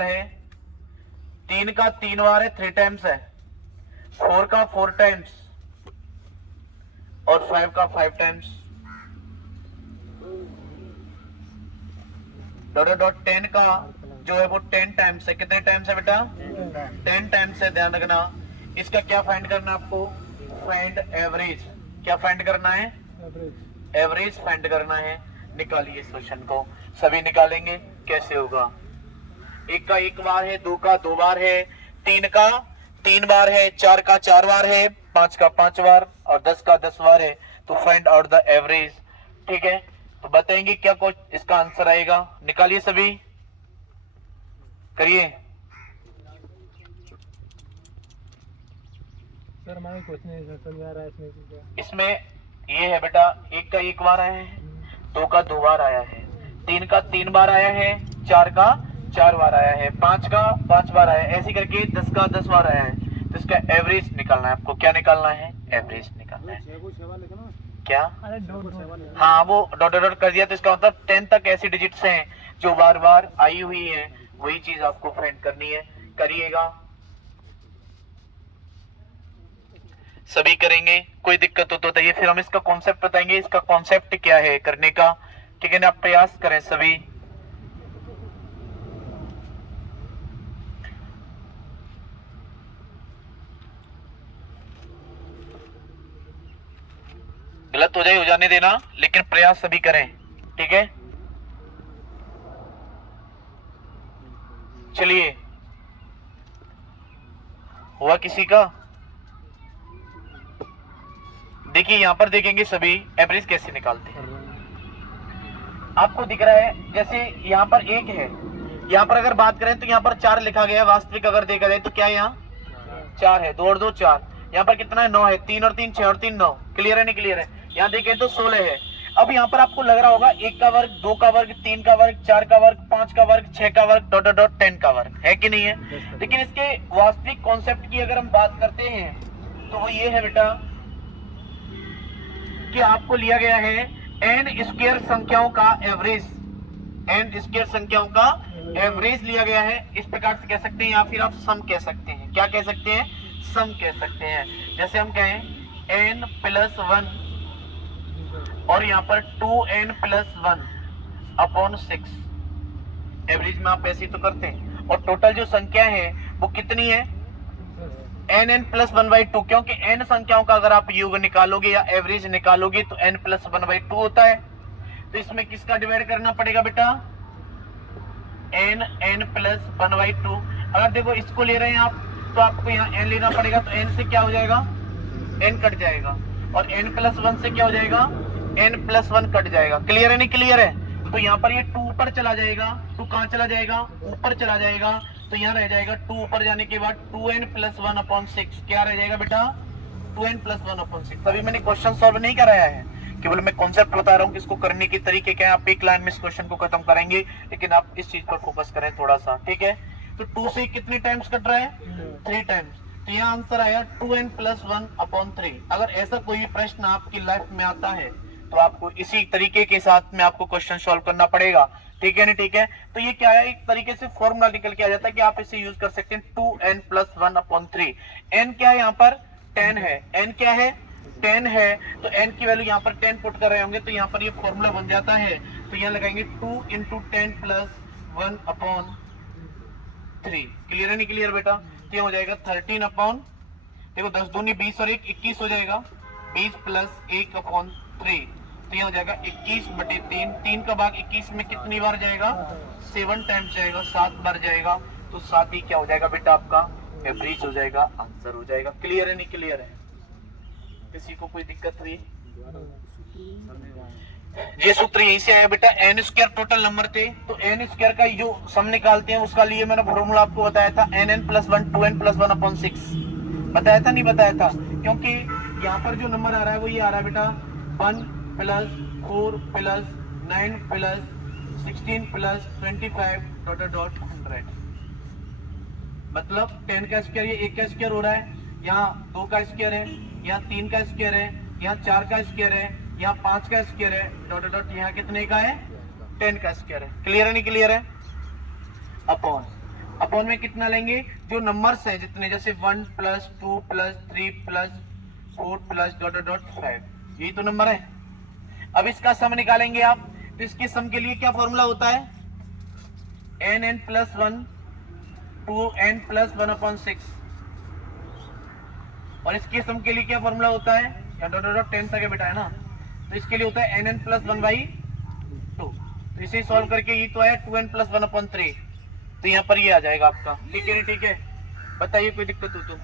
बार है, 3 का 3 बार है, 3 टाइम्स है, 4 का 4 टाइम्स और 5 का 5 टाइम्स। डॉट डॉट 10 का जो है वो 10 टाइम्स है। कितने टाइम्स है बेटा? 10 टाइम्स है, ध्यान रखना। इसका क्या फाइंड करना है आपको? Find average. क्या फाइंड करना है? एवरेज फाइंड करना है। निकालिए इस क्वेश्चन को, सभी निकालेंगे। कैसे होगा? 1 का 1 बार है, 2 का 2 बार है, 3 का 3 बार है, 4 का 4 बार है, 5 का 5 बार और 10 का 10 बार है। तो फाइंड आउट द एवरेज। ठीक है, तो बताएंगे क्या कुछ इसका आंसर आएगा। निकालिए सभी, करिए। सर हमारा क्वेश्चन नहीं समझ आ रहा है इसमें क्या? इसमें ये है बेटा, 1 का 1 बार आया है, 2 का 2 बार आया है, 3 का 3 बार आया है, 4 का 4 बार आया है, 5 का 5 बार आया है, ऐसे करके 10 का 10 बार आया है। तो इसका एवरेज निकालना है आपको। क्या निकालना है? एवरेज निकालना है। क्या? हाँ, वो डॉट डॉट कर दिया तो इसका मतलब 10 तक ऐसी डिजिट्स हैं जो बार बार आई हुई हैं, वही चीज आपको फाइंड करनी है। करिएगा, सभी करेंगे। कोई दिक्कत हो तो बताइए, फिर हम इसका कॉन्सेप्ट बताएंगे, इसका कॉन्सेप्ट क्या है करने का। ठीक है ना, आप प्रयास करें सभी। गलत हो जाए हो जाने देना, लेकिन प्रयास सभी करें। ठीक है, चलिए। हुआ किसी का? देखिए यहां पर देखेंगे सभी एवरेज कैसे निकालते हैं। आपको दिख रहा है जैसे यहाँ पर 1 है, यहाँ पर अगर बात करें तो यहाँ पर 4 लिखा गया है। वास्तविक अगर देखा जाए तो क्या है यहाँ 4 है, 2 और 2 4। यहाँ पर कितना है? 9 है, 3 और 3 6 और 3 9। क्लियर है नहीं क्लियर है? यहाँ देखें तो 16 है। अब यहाँ पर आपको लग रहा होगा 1 का वर्ग, 2 का वर्ग, 3 का वर्ग, 4 का वर्ग, 5 का वर्ग, 6 का वर्ग, डॉट डॉट 10 का वर्ग है कि नहीं है? लेकिन इसके वास्तविक कॉन्सेप्ट की अगर हम बात करते हैं तो वो ये है बेटा कि आपको लिया गया है n स्क्वायर संख्याओं का एवरेज। n स्क्वायर संख्याओं का एवरेज लिया गया है। इस प्रकार से कह सकते हैं या फिर आप सम कह सकते हैं। क्या कह सकते हैं? सम कह सकते हैं। जैसे हम कहें n प्लस 1 और यहाँ पर 2n प्लस 1 अपॉन 6। एवरेज में आप ऐसे ही तो करते हैं। और टोटल जो संख्या है वो कितनी है? n प्लस 1/2, क्योंकि n संख्याओं का अगर आप योग निकालोगे या एवरेज निकालोगे तो n प्लस 1/2 होता है। तो इसमें किसका डिवाइड करना पड़ेगा बेटा? n plus 1/2। अगर देखो इसको ले रहे हैं आप तो आपको यहाँ n लेना पड़ेगा, तो n से क्या हो जाएगा? n कट जाएगा। और n प्लस 1 से क्या हो जाएगा? n प्लस 1 कट जाएगा। क्लियर है नहीं क्लियर है? तो यहाँ पर ये 2 ऊपर चला जाएगा। 2 कहाँ चला जाएगा? ऊपर चला जाएगा। तो यहाँ रह जाएगा 2 ऊपर जाने के बाद 2n प्लस 1 अपॉन 6। क्या रह जाएगा बेटा? 2n plus 1 upon 6। तभी मैंने क्वेश्चन सॉल्व नहीं कराया है, केवल मैं कॉन्सेप्ट बता रहा हूँ कि इसको करने के तरीके क्या है। आप एक लाइन में इस क्वेश्चन को खत्म करेंगे, लेकिन आप इस चीज पर फोकस करें थोड़ा सा। ठीक है, तो 2 से कितने टाइम्स कट रहा है? 3 टाइम्स। तो यहाँ आंसर आया 2n प्लस 1 अपॉन 3। अगर ऐसा कोई प्रश्न आपकी लाइफ में आता है तो आपको इसी तरीके के साथ में आपको क्वेश्चन सॉल्व करना पड़ेगा। ठीक है नहीं? ठीक है, तो ये क्या है? एक तरीके से फॉर्मूला निकल के आ जाता है कि आप इसे यूज कर सकते हैं 2n प्लस 1 अपॉन 3। n क्या है? यहाँ पर 10 है। n क्या है? 10 है। तो n की वैल्यू यहाँ पर 10 पुट कर रहे होंगे तो यहाँ पर ये फॉर्मूला बन जाता है। तो यहाँ लगाएंगे 2 इंटू 10 प्लस 1 अपॉन 3। क्लियर है नहीं क्लियर बेटा? तो ये हो जाएगा 13 अपॉन, देखो 10 दूनी 20 और 1 21 हो जाएगा। 20 प्लस 1 अपॉन 3, तो यहाँ हो जाएगा 21/3। 3 का भाग 21 में कितनी बार जाएगा? 7 टाइम्स जाएगा, 7 बार जाएगा। तो 7 ही क्या हो जाएगा बेटा? आपका एवरेज हो जाएगा, आंसर हो जाएगा। क्लियर है नहीं क्लियर है? किसी को कोई दिक्कत हुई? ये सूत्र यहीं से आया बेटा। n स्क्वायर टोटल नंबर थे, तो n स्क्वायर का जो सम निकालते हैं उसका लिए मैंने फॉर्मूला आपको बताया था n plus 1 2n plus 1 upon 6। बताया था नहीं बताया था? क्योंकि यहाँ पर जो नंबर आ रहा है वो ये आ रहा है बेटा 1 plus 4 plus 9 plus 16 plus 25 dot dot 100। मतलब 10 का स्क्वायर ये 1 का स्क्वायर हो रहा है, यहाँ 2 का स्क्वायर है, यहाँ 3 का स्क्वायर है, यहाँ 4 का स्क्वायर है, यहाँ 5 का स्क्वायर है, डॉट डॉट यहाँ कितने का है? 10 का स्क्वायर है। क्लियर है नहीं क्लियर है? अपॉन अपॉन में कितना लेंगे, जो नंबर्स हैं जितने, जैसे 1 + 2 + 3 + 4 + डॉट डॉट 5, यही तो नंबर है। अब इसका सम निकालेंगे आप, तो इसके सम के लिए क्या फॉर्मूला होता है, n + 1 2n + 1/6, और इसके सम के लिए क्या फॉर्मूला होता है, या डॉट डॉट 10 तक बेटा है ना, तो इसके लिए होता है n + 1/2। तो इसे सॉल्व करके ये तो है 2n + 1/3, तो यहाँ पर ये आ जाएगा आपका। ठीक है, ठीक है, बताइए कोई दिक्कत हो तो।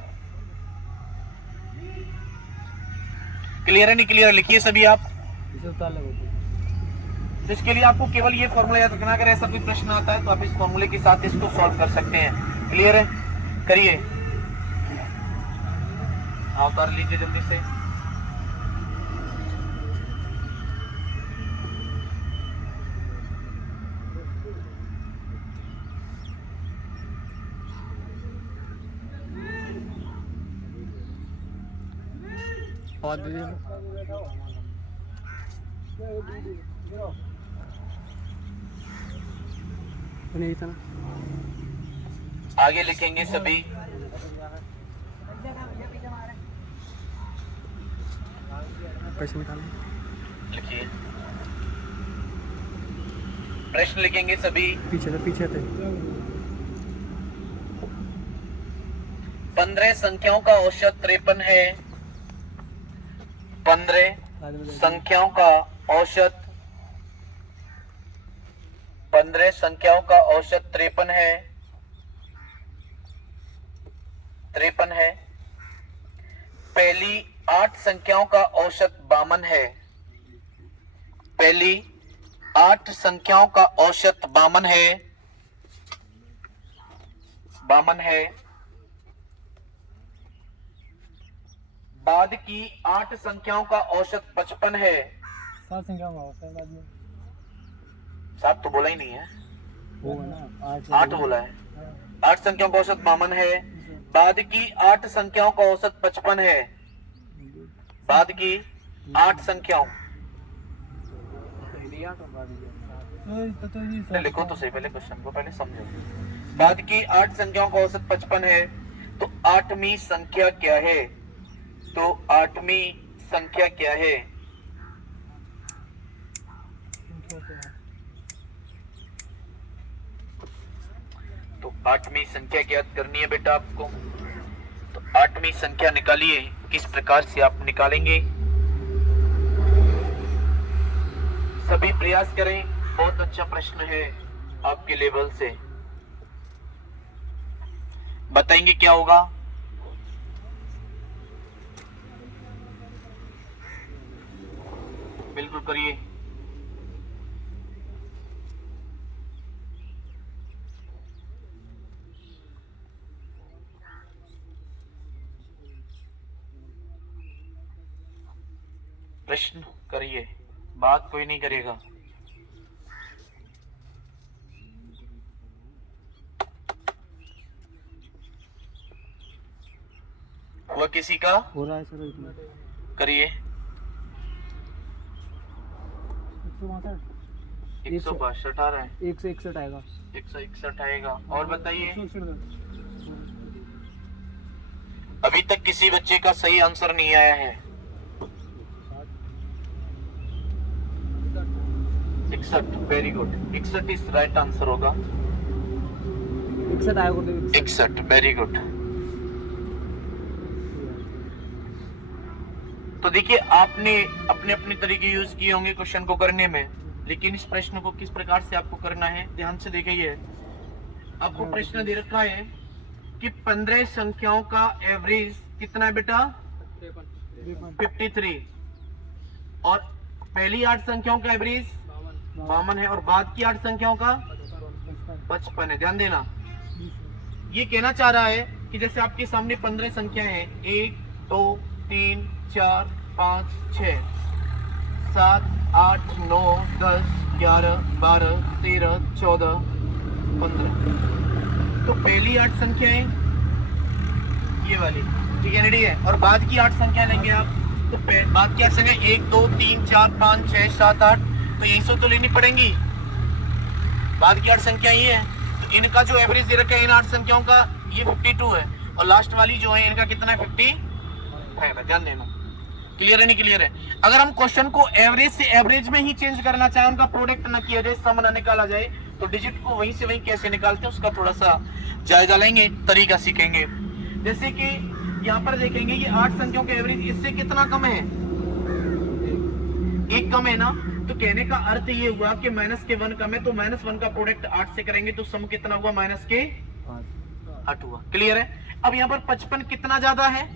क्लियर है नहीं क्लियर, लिखिए सभी आप। इसे उतार लगो। तो इसके लिए आपको केवल ये फॉर्मूला याद रखना, अगर ऐसा कोई प्रश्न आता है तो आप इस फॉर्मूले के साथ इसको सॉल्व कर सकते हैं। क्लियर है, करिए, हाँ उतार लीजिए जल्दी से। और दीजिए नहीं था ना। आगे लिखेंगे सभी, प्रश्न निकालें, लिखिए, प्रश्न लिखेंगे सभी। पीछे थे 15 संख्याओं का औसत 53 है। 15 संख्याओं का औसत 53 है। 53 है। पहली 8 संख्याओं का औसत 52 है। पहली 8 संख्याओं का औसत 52 है। 52 है। बाद की 8 संख्याओं का औसत 55 है। 7 संख्या में होता है बाद में। 7 तो बोला ही नहीं है, होगा ना 8 बोला है। 8 संख्याओं का औसत 52 है। बाद की 8 संख्याओं का औसत 55 है। बाद की 8 संख्याओं, लिखो तो सही, पहले क्वेश्चन को पहले समझो। बाद की 8 संख्याओं का औसत 55 है, तो 8वीं संख्या क्या है? तो 8वीं संख्या क्या है? तो 8वीं संख्या ज्ञात करनी है बेटा आपको। तो 8वीं संख्या निकालिए, किस प्रकार से आप निकालेंगे? सभी प्रयास करें, बहुत अच्छा प्रश्न है आपके लेवल से। बताएंगे क्या होगा? बिल्कुल करिए। प्रश्न करिए, बात कोई नहीं करेगा। हुआ किसी का? हो रहा है सर। करिए। 162 162 आ रहा है। 161 आएगा। 161 आएगा। और बताइए, 161 अभी तक किसी बच्चे का सही आंसर नहीं आया है। 61, very good. 61 is right answer होगा। 61 आएगा तो 61, वेरी गुड। तो देखिए, आपने अपने अपने तरीके यूज किए होंगे क्वेश्चन को करने में, लेकिन इस प्रश्न को किस प्रकार से आपको करना है, ध्यान से देखिए। आपको प्रश्न दे रखा है कि 15 संख्याओं का एवरेज कितना है बेटा? 53। और पहली 8 संख्याओं का एवरेज 52 है, और बाद की 8 संख्याओं का 55 है। ध्यान देना, ये कहना चाह रहा है कि जैसे आपके सामने 15 संख्याएं हैं, 1 2 3 4 5 6 7 8 9 10 11 12 13 14 15। तो पहली 8 संख्याएं ये वाली, ठीक है, रेडी है। और बाद की 8 संख्या लेंगे आप, तो बाद की 8 संख्या 1 2 3 4 5 6 7 8, तो यही सो तो लेनी पड़ेंगी। बाद की 8 संख्या ये है, तो इनका जो एवरेज दे रखा है इन 8 संख्याओं का, ये 52 है, और लास्ट वाली जो है इनका कितना है, 55 है। ध्यान देना, क्लियर है नहीं क्लियर है? अगर हम क्वेश्चन को एवरेज से एवरेज में ही चेंज करना चाहें, उनका प्रोडक्ट ना किया जाए, सम ना निकाला जाए, तो डिजिट को वहीं से वहीं कैसे निकालते हैं उसका थोड़ा सा जायजा लेंगे, तरीका सीखेंगे। जैसे कि यहाँ पर देखेंगे ये 8 संख्याओं के एवरेज इससे कितना कम है, 1 कम है ना, तो कहने का अर्थ ये हुआ कि माइनस के 1 कम है, तो -1 का प्रोडक्ट 8 से करेंगे तो सम कितना हुआ, -8 हुआ। क्लियर है? अब यहाँ पर 55 कितना ज्यादा है,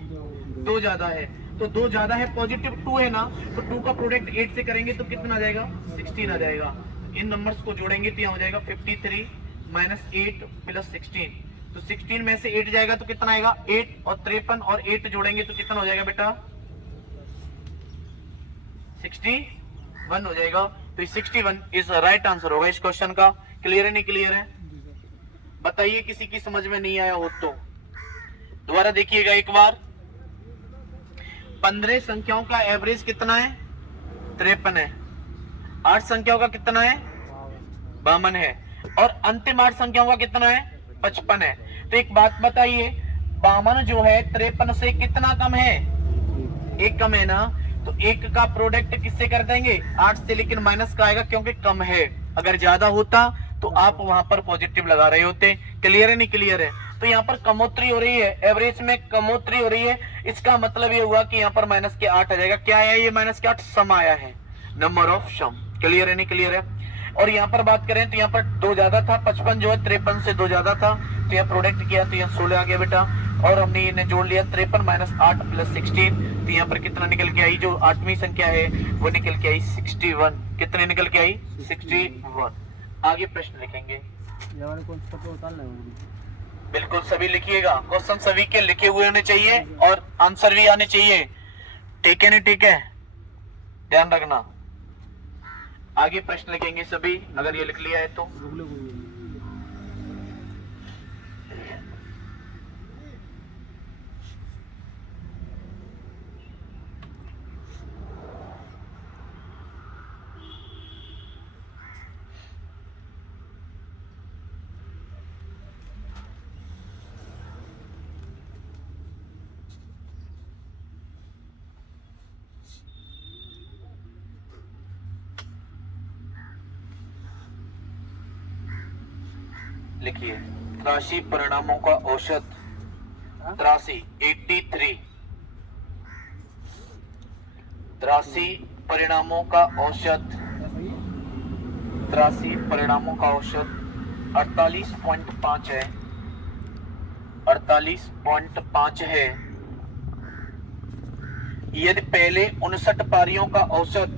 2 ज्यादा है, तो 2 ज्यादा है, पॉजिटिव 2 है ना, तो 2 का प्रोडक्ट 8 से करेंगे तो कितना आ जाएगा, 16 आ जाएगा। इन नंबर्स को जोड़ेंगे तो यहाँ हो जाएगा 53 -8 + 16, तो 16 में से 8 जाएगा तो कितना आएगा, 8, और 53 और 8 जोड़ेंगे तो कितना हो जाएगा बेटा, 61 हो जाएगा। तो 61 इज राइट आंसर होगा इस क्वेश्चन का। क्लियर है नहीं क्लियर है? बताइए किसी की समझ में नहीं आया हो तो दोबारा देखिएगा एक बार। 15 संख्याओं का एवरेज कितना है, 53 है। 8 संख्याओं का कितना है, 52 है, और अंतिम 8 संख्याओं का कितना है, 55 है। तो एक बात बताइए, 52 जो है 53 से कितना कम है, 1 कम है ना, तो 1 का प्रोडक्ट किससे कर देंगे, 8 से, लेकिन माइनस का आएगा क्योंकि कम है। अगर ज्यादा होता तो आप वहां पर पॉजिटिव लगा रहे होते। क्लियर है नहीं क्लियर है? तो यहाँ पर कमोत्री हो रही है, एवरेज में कमोत्री हो रही है, इसका मतलब ये हुआ कि यहाँ पर -8 आ जाएगा। क्या आया ये -8, सम आया है, नंबर ऑफ सम। क्लियर है नहीं क्लियर है? और यहाँ पर बात करें तो यहाँ पर 2 ज्यादा था, 55 जो है 53 से 2 ज्यादा था, तो यहाँ प्रोडक्ट किया तो यहाँ 16 आ गया बेटा, और हमने इन्हें जोड़ लिया 53 -8 + 16, तो यहाँ पर कितना निकल के आई, जो 8वीं संख्या है वो निकल के आई 61। कितने निकल के आई, 61। आगे प्रश्न लिखेंगे, बिल्कुल सभी लिखिएगा, क्वेश्चन सभी के लिखे हुए होने चाहिए और आंसर भी आने चाहिए। ठीक है नहीं ठीक है, ध्यान रखना। आगे प्रश्न लिखेंगे सभी, अगर ये लिख लिया है तो। लिखिए 83 परिणामों का औसत, 83 परिणामों का औसत, 83 परिणामों का औसत 48.5 है, 48.5 है। यदि पहले 59 पारियों का औसत,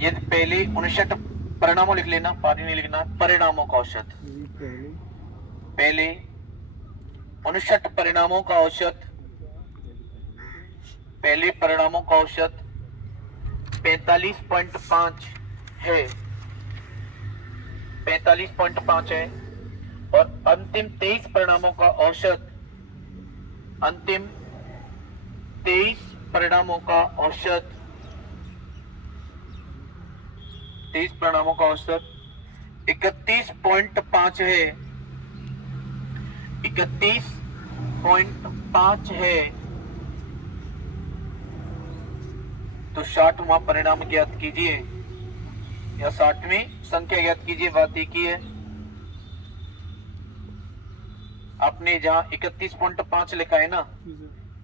यदि पहले 59 परिणामों लिख लेना, पारी नहीं लिखना, परिणामों का औसत, पहले 59 परिणामों का औसत, पहले परिणामों का औसत 45.5 है, 45.5 है, और अंतिम 23 परिणामों का औसत, अंतिम 23 परिणामों का औसत, 23 परिणामों का औसत 31.5 है, 31.5 है। तो 60वां परिणाम ज्ञात कीजिए, या 60वीं संख्या ज्ञात कीजिए। बात एक ही है, आपने जहां 31.5 लिखा है ना,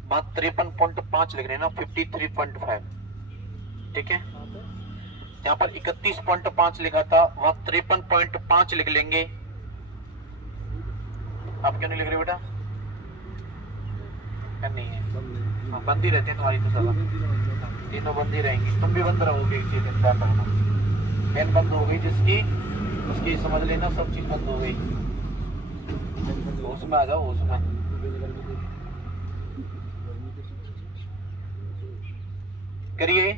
वहां 53.5 लिख रहे हैं ना, 53.5। ठीक है, यहाँ पर 31.5 लिखा था, वहां 53.5 लिख लेंगे। आप क्यों नहीं लिख रहे बेटा? नहीं है, बंद ही रहते हैं तुम्हारी तो सलाह, तीनों बंद ही रहेंगी, तुम भी बंद रहोगे। इसी दिन ध्यान रखना, पेन बंद हो गई जिसकी उसकी समझ लेना, सब चीज बंद हो गई। उसमें आ जाओ, उसमें करिए।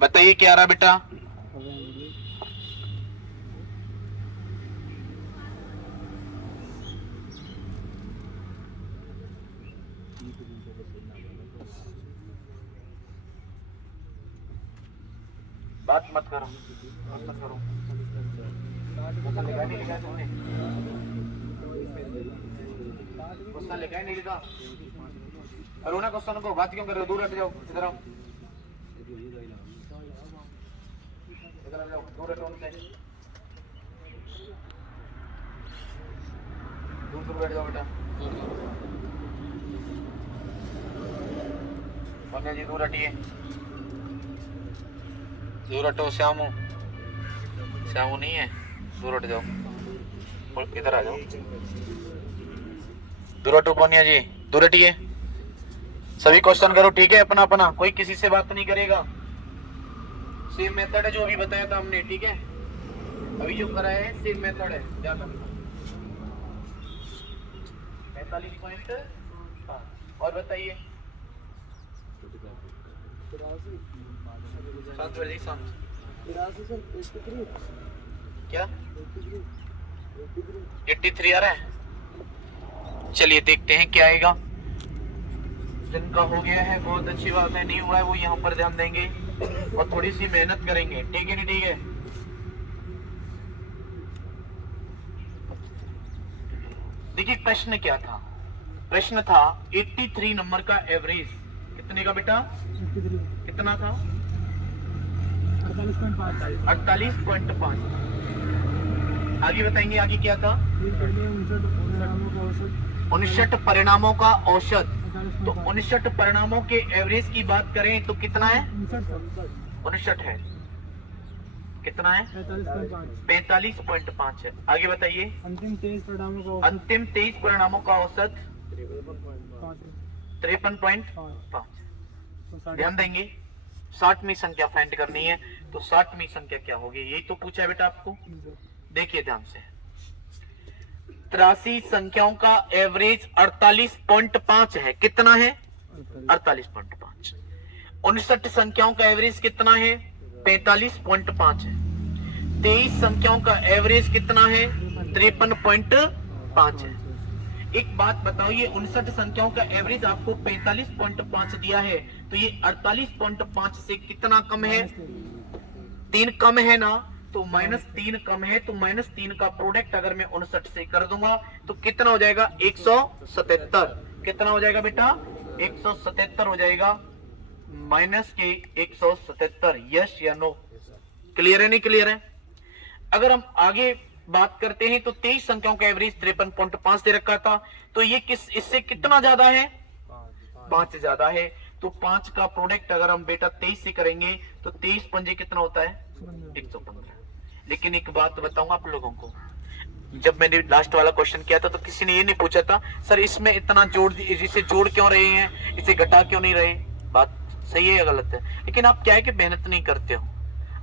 बताइए क्या आ रहा बेटा? बात मत करो, मत करो। क्वेश्चन लिखा नहीं लिखा तुमने? क्वेश्चन लिखा ही नहीं लिखा? करो ना क्वेश्चन को, बात क्यों कर रहे हो? दूर हट जाओ, इधर आओ, इधर आ जाओ, दूर हटो उनसे, दूर दूर बैठ जाओ बेटा। पंडित जी दूर हटिए, दूर हटो। श्यामू, श्यामू नहीं है, दूर हट जाओ, इधर आ जाओ, दूर हटो। पोनिया जी दूर हटिए। सभी क्वेश्चन करो, ठीक है? अपना अपना, कोई किसी से बात नहीं करेगा। सेम मेथड है जो अभी बताया था हमने, ठीक है? अभी जो कराया है सेम मेथड है, ध्यान रखना। 45 पॉइंट। और बताइए 7 बजे शाम क्या 83 आ रहा है? चलिए देखते हैं क्या आएगा। जिनका हो गया है बहुत अच्छी बात है, नहीं हुआ है वो यहाँ पर ध्यान देंगे और थोड़ी सी मेहनत करेंगे, ठीक है? नहीं ठीक है? देखिए प्रश्न क्या था। प्रश्न था 83 नंबर का एवरेज कितने का बेटा? कितना था? 48.5। आगे बताएंगे, आगे क्या था? 59 परिणामों का औसत। तो 59 परिणामों के एवरेज की बात करें तो कितना है? 59 है। कितना है? 45.5 है। आगे बताइए। अंतिम 23 परिणामों का औसत 53.5। ध्यान देंगे 60वीं संख्या फाइंड करनी है, तो 60वीं संख्या क्या होगी? यही तो पूछा है बेटा आपको। देखिए ध्यान से, 83 संख्याओं का एवरेज 48.5 है। कितना है? 48.5। 59 संख्याओं का एवरेज कितना है? 45.5 है। 23 संख्याओं का एवरेज कितना है? 53.5 है। एक बात बताओ, ये 59 संख्याओं का एवरेज आपको 45.5 दिया है, तो ये 48.5 से कितना कम है? 3 कम है ना? तो -3 कम है, तो -3 का प्रोडक्ट अगर मैं 59 से कर दूंगा तो कितना हो जाएगा? 177। कितना हो जाएगा बेटा? 177 हो जाएगा। माइनस के 177। यस या नो? क्लियर है नहीं क्लियर है? अगर हम आगे बात करते हैं तो 23 संख्याओं का एवरेज 53.5 दे रखा था, तो ये इससे कितना ज्यादा है? 5 से ज्यादा है। तो 5 का प्रोडक्ट अगर हम बेटा 23 से करेंगे तो 23 पंजे कितना होता है? 115। लेकिन एक बात बताऊंगा आप लोगों को, जब मैंने लास्ट वाला क्वेश्चन किया था तो किसी ने ये नहीं पूछा था सर इसमें इतना जोड़, इसे जोड़ क्यों रहे हैं, इसे घटा क्यों नहीं रहे। बात सही है या गलत है? लेकिन आप क्या है कि मेहनत नहीं करते हो,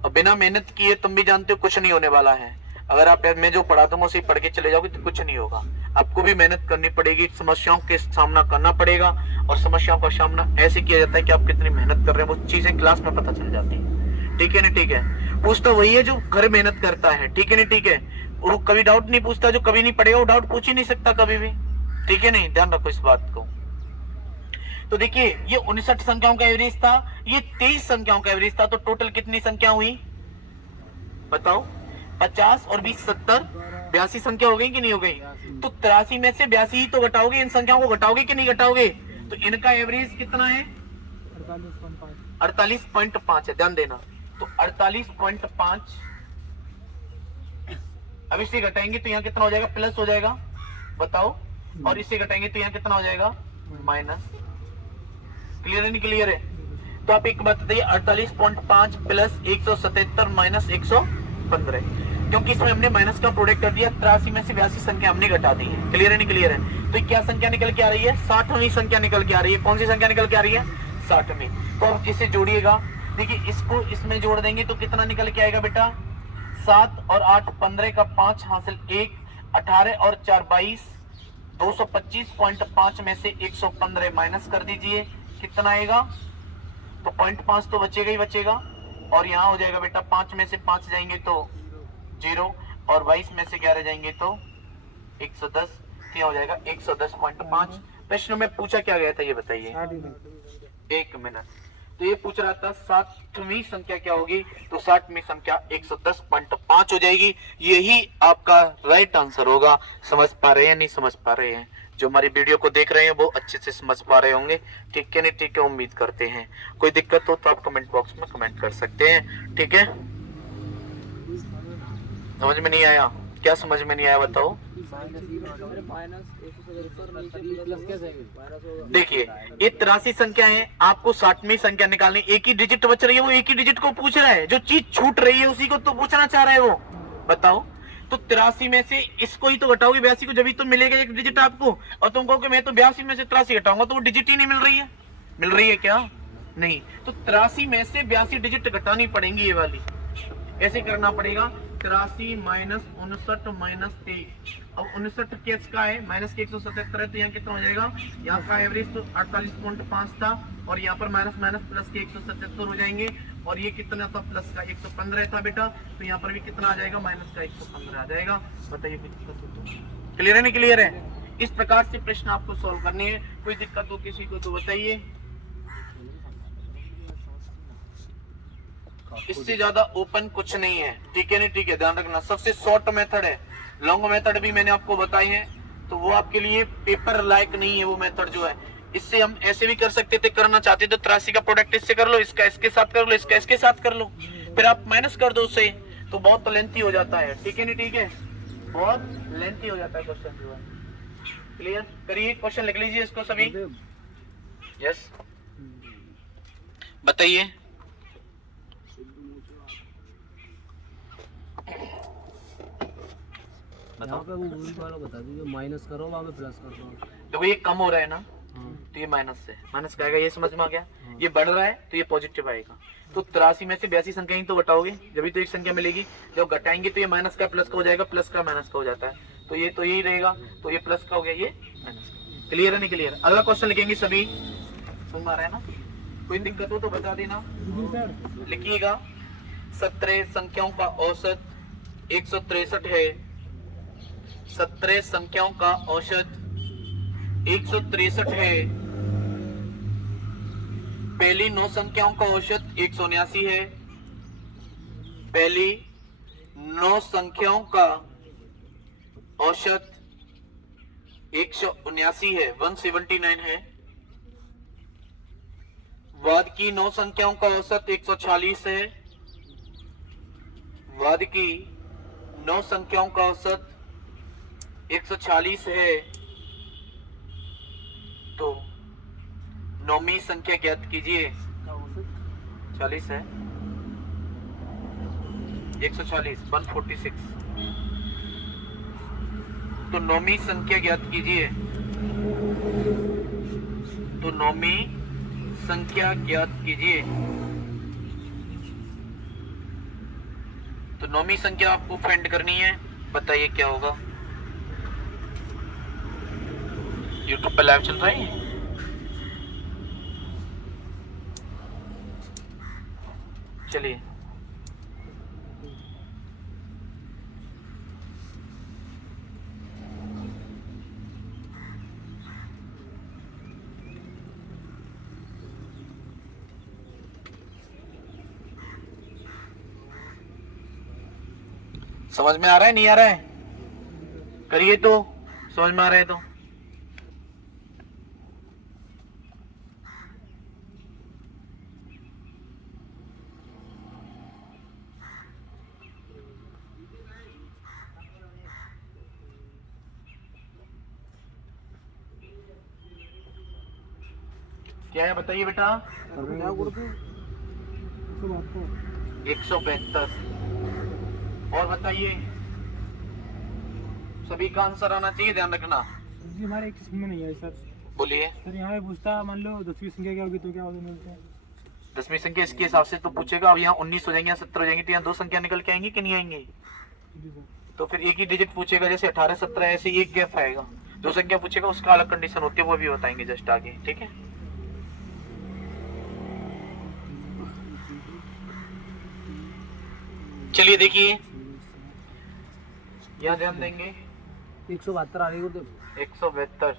और बिना मेहनत किए तुम भी जानते हो कुछ नहीं होने वाला है। अगर आप मैं जो पढ़ा दूंगा उसे पढ़ के चले जाओगे तो कुछ नहीं होगा। आपको भी मेहनत करनी पड़ेगी, समस्याओं के सामना करना पड़ेगा, और समस्याओं का सामना ऐसे किया जाता है कि आप कितनी मेहनत कर रहे हैं वो चीजें क्लास में पता चल जाती है। ठीक है नहीं ठीक है? पूछता वही है जो घर मेहनत करता है, ठीक है नहीं ठीक है? वो कभी डाउट नहीं पूछता, जो कभी नहीं पढ़ेगा वो डाउट पूछ ही नहीं सकता कभी भी, ठीक है नहीं? ध्यान रखो इस बात को। तो देखिए ये 59 संख्याओं का एवरेज था, ये 23 संख्याओं का एवरेज था, तो टोटल कितनी संख्या हुई बताओ? 50 और 20 70, 82 संख्या हो गई कि नहीं हो गई? तो 83 में से 82 ही तो घटाओगे, इन संख्याओं को घटाओगे कि नहीं घटाओगे? तो इनका एवरेज कितना है? 48.5 है। ध्यान देना, तो 48.5 अब इसे घटाएंगे तो यहाँ कितना हो जाएगा? प्लस हो जाएगा, बताओ। और इसे घटाएंगे तो यहाँ कितना हो जाएगा? माइनस। क्लियर है नहीं क्लियर है? तो आप एक बात बताइए, 48.5 प्लस 177 माइनस 115, क्योंकि इसमें हमने माइनस का प्रोडक्ट कर दिया। 83 में से 82 संख्या हमने घटा दी है। क्लियर है नहीं क्लियर है? तो क्या संख्या निकल के आ रही है? 60वीं संख्या निकल के आ रही है। कौन सी संख्या निकल के आ रही है? 60वीं। तो अब इसे जोड़िएगा देखिए इसको इसमें जोड़ देंगे तो कितना निकल के आएगा बेटा, 7 और 8 15 का 5 हासिल 1, 18 और 4 22, 225.5 में से 115 माइनस कर दीजिए, कितना आएगा, तो 0.5 तो बचेगा ही बचेगा, और यहाँ हो जाएगा बेटा 5 में से 5 जाएंगे तो 0, और 22 में से 11 जाएंगे तो 110, क्या हो जाएगा 110.5। प्रश्न में पूछा क्या गया था ये बताइए, 1 मिनट। तो ये पूछ रहा था 60वीं संख्या क्या होगी, तो 60वीं संख्या 110.5 हो जाएगी। यही आपका राइट आंसर होगा। समझ पा रहे हैं नहीं समझ पा रहे हैं, जो हमारी वीडियो को देख रहे हैं वो अच्छे से समझ पा रहे होंगे, ठीक है नहीं ठीक है, उम्मीद करते हैं। कोई दिक्कत हो तो आप कमेंट बॉक्स में कमेंट कर सकते हैं, ठीक है। समझ में नहीं आया, क्या समझ में नहीं आया बताओ। देखिए ये 83 संख्या है, आपको 60वीं संख्या निकालनी, एक ही डिजिट बच रही है, वो एक ही डिजिट को पूछ रहा है, जो चीज छूट रही है उसी को तो पूछना चाह रहा है वो, बताओ। तो 83 में से इसको ही तो घटाओगे 82 को, जब ही तो मिलेगा एक डिजिट आपको, और तुम कहोगे मैं तो 82 में से 83 घटाऊंगा, तो वो डिजिट ही नहीं मिल रही है, मिल रही है क्या, नहीं। तो 83 में से 82 डिजिट घटानी पड़ेंगी, ये वाली ऐसे करना पड़ेगा, 83 माइनस 59 माइनस 23। अब 59 केस का है, माइनस के 177 है, तो यहाँ कितना हो जाएगा, यहाँ का एवरेज तो 48.5 था, और यहाँ पर माइनस माइनस प्लस के 177 हो जाएंगे, और ये कितना था, प्लस का 115 था बेटा, तो यहाँ पर भी कितना आ जाएगा, माइनस का 115 आ जाएगा। बताइए कोई दिक्कत हो तो, क्लियर है नहीं क्लियर है। इस प्रकार से प्रश्न आपको सॉल्व करने है, कोई दिक्कत हो किसी को तो बताइए। इससे ज्यादा ओपन कुछ नहीं है, ठीक है नहीं ठीक है, ध्यान रखना। सबसे शॉर्ट मेथड है, लॉन्ग मेथड भी मैंने आपको बताई है, तो वो आपके लिए पेपर लायक नहीं है वो मेथड जो है। इससे हम ऐसे भी कर सकते थे, करना चाहते तो 83 का प्रोडक्ट इससे कर लो, इसका इसके साथ कर लो, इसका इसके साथ कर लो, फिर आप माइनस कर दो उससे, तो बहुत लेंथी हो जाता है, ठीक है नहीं ठीक है, बहुत लेंथी हो जाता है क्वेश्चन जो है। क्लियर, करिए क्वेश्चन लिख लीजिए इसको सभी। यस बताइए। बता दीजिए, माइनस करो वहाँ पे प्लस कर दो। देखो ये कम हो रहा है ना, तो ये माइनस से माइनस का आएगा, ये समझ में आ गया। ये बढ़ रहा है तो ये पॉजिटिव आएगा। तो 83 में से 82 संख्या ही तो घटाओगे, जब भी तो एक संख्या मिलेगी, जब घटाएंगे तो ये माइनस का प्लस का हो जाएगा, प्लस का माइनस का हो जाता है, तो ये तो यही रहेगा, तो ये प्लस का हो गया, ये माइनस का। क्लियर है नहीं क्लियर। अगला क्वेश्चन लिखेंगे सभी, समझ में आ रहा है ना, कोई दिक्कत हो तो बता देना। लिखिएगा 17 संख्याओं का औसत 163 है, 17 संख्याओं का औसत 163 है। पहली 9 संख्याओं का औसत 179 है, पहली 9 संख्याओं का औसत 179 है, 179 है। बाद की 9 संख्याओं का औसत 146 है, बाद की 9 संख्याओं का औसत 146 है। तो 9वीं संख्या ज्ञात कीजिए, 40 है, 140 146। तो 9वीं संख्या ज्ञात कीजिए, तो 9वीं संख्या ज्ञात कीजिए। तो 9वीं संख्या आपको फाइंड करनी है, बताइए क्या होगा। यूट्यूब पे लाइव चल रहा है, चलिए। समझ में आ रहा है नहीं आ रहा है, करिए तो, समझ में आ रहा है तो। क्या है बताइए बेटा, 172। और बताइए, सभी का आंसर आना चाहिए, ध्यान रखना। जी हमारे एक किस्म में नहीं है सर। बोलिए सर यहाँ पे पूछता मान लो 10वीं संख्या क्या होगी तो क्या होगा मिलते हैं। 10वीं संख्या इसके हिसाब से तो पूछेगा। अब यहाँ 19 हो जाएंगे, यहाँ 70 हो जाएंगे, तो यहाँ 2 संख्या निकल के आएंगी कि नहीं आएंगी? तो फिर एक ही डिजिट पूछेगा, जैसे 18 17 ऐसे ही एक गैप आएगा। 2 संख्या पूछेगा उसका अलग कंडीशन होती है, वो भी बताएंगे जस्ट आगे, ठीक है। चलिए देखिए, यहाँ ध्यान देंगे 172 आ रही है तो 172।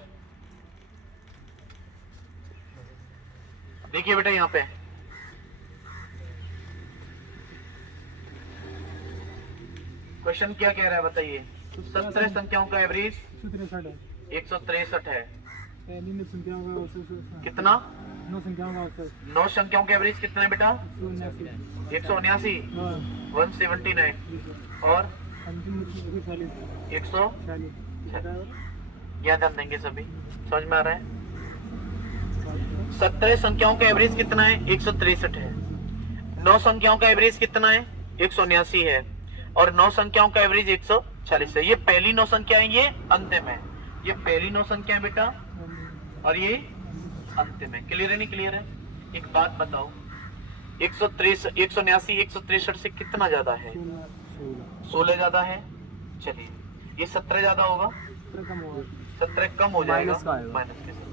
देखिए बेटा यहाँ पे क्वेश्चन क्या कह रहा है बताइए। 17 संख्याओं का एवरेज 163 है। पहली संख्याओं का औसत कितना? 9 संख्याओं का औसत 9 संख्याओं के एवरेज कितना है बेटा? 179, 179 और 140। यहाँ ध्यान देंगे सभी, समझ में आ रहा है? 17 संख्याओं का एवरेज कितना है? 163 है। 9 संख्याओं का एवरेज कितना है? 179 है। और 9 संख्याओं का एवरेज 140 है। ये पहली 9 संख्या है, ये अंतिम है। ये पहली 9 संख्या है बेटा, और ये अंतिम है। क्लियर है नहीं क्लियर है? एक बात बताओ, 163 179 163 से कितना ज्यादा है? 16 ज्यादा है। चलिए, ये 17 ज्यादा होगा, 17 कम हो जाएगा, माइनस के साथ।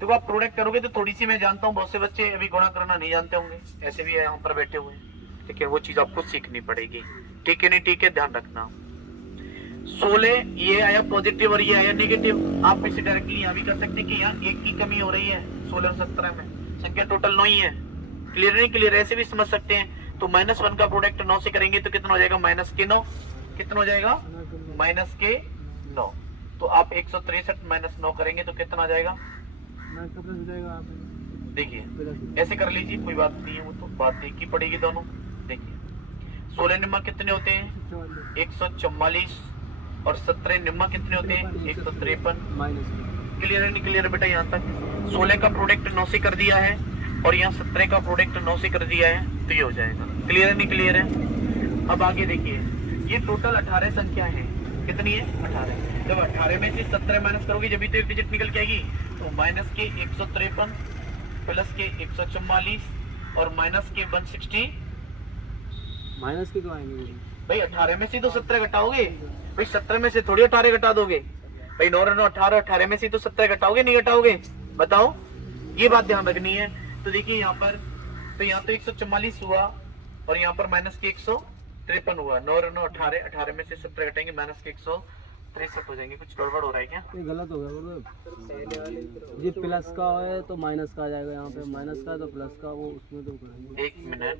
देखो आप प्रोडक्ट करोगे तो थोड़ी सी, मैं जानता हूँ बहुत से बच्चे अभी गुणा करना नहीं जानते होंगे, ऐसे भी यहाँ पर बैठे हुए हैं, ठीक है। वो चीज आपको सीखनी पड़ेगी, ठीक है नहीं? ठीक है, ध्यान रखना। 16 ये आया पॉजिटिव और ये आया नेगेटिव। आप इसे डायरेक्टली यहाँ भी कर सकते हैं कि यहाँ एक की कमी हो रही है 16 और 17 में, संख्या टोटल 9 ही है। क्लियर नहीं क्लियर? ऐसे भी समझ सकते हैं। तो -1 का प्रोडक्ट 9 से करेंगे तो कितना हो जाएगा? -9। कितना हो जाएगा? -9। तो आप 163 -9 करेंगे तो कितना आ जाएगा? देखिए ऐसे कर लीजिए, कोई बात नहीं है, वो तो बात एक ही पड़ेगी दोनों। देखिए 16 निम्मा कितने होते हैं? 144। और 17 निम्मा कितने होते हैं? 153। क्लियर है नहीं क्लियर बेटा? यहाँ तक 16 का प्रोडक्ट 9 से कर दिया है और यहाँ 17 का प्रोडक्ट 9 से कर दिया है, तो ये हो जाएगा। क्लियर है नहीं क्लियर है? अब आगे देखिए, ये टोटल 18 संख्या है। कितनी है? 18। जब 18 में से 17 माइनस करोगे जब भी तो एक डिजिट निकल के आएगी। तो माइनस के 153 प्लस के 144 और माइनस के 160। माइनस के क्यों आएंगे भाई 18 में से तो 17 घटाओगे भाई, 17 में से थोड़ी 18 घटा दोगे भाई। 9 9 18, 18 में से तो 17 घटाओगे नहीं घटाओगे? बताओ, ये बात ध्यान रखनी है। तो देखिए यहाँ पर, तो यहाँ तो 144 हुआ और यहाँ पर माइनस के 153 हुआ। 9 9 18, 18 में से 17 घटाएंगे, माइनस के 163 हो जाएंगे। कुछ गड़बड़ हो रहा है क्या? ये गलत हो गया। ये प्लस का है तो माइनस का आ जाएगा, यहाँ पे माइनस का है तो प्लस का, वो उसमें तो करेंगे। एक मिनट,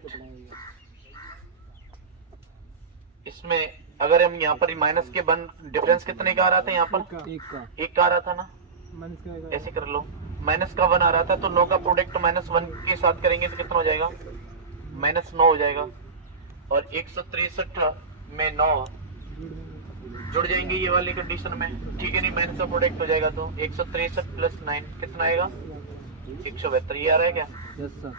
इसमें अगर हम यहाँ पर माइनस के डिफरेंस कितने का आ रहा था? यहाँ पर एक का आ रहा था ना, ऐसे कर लो। माइनस का 1 आ रहा था, तो 9 का प्रोडक्ट -1 के साथ करेंगे तो कितना हो जाएगा? -9 हो जाएगा। और 163 में 9 जुड़ जाएंगे ये वाली कंडीशन में, ठीक है नहीं? माइनस का प्रोडक्ट हो जाएगा तो 163 + 9 कितना आएगा? 172। ये आ रहा है क्या? यस सर,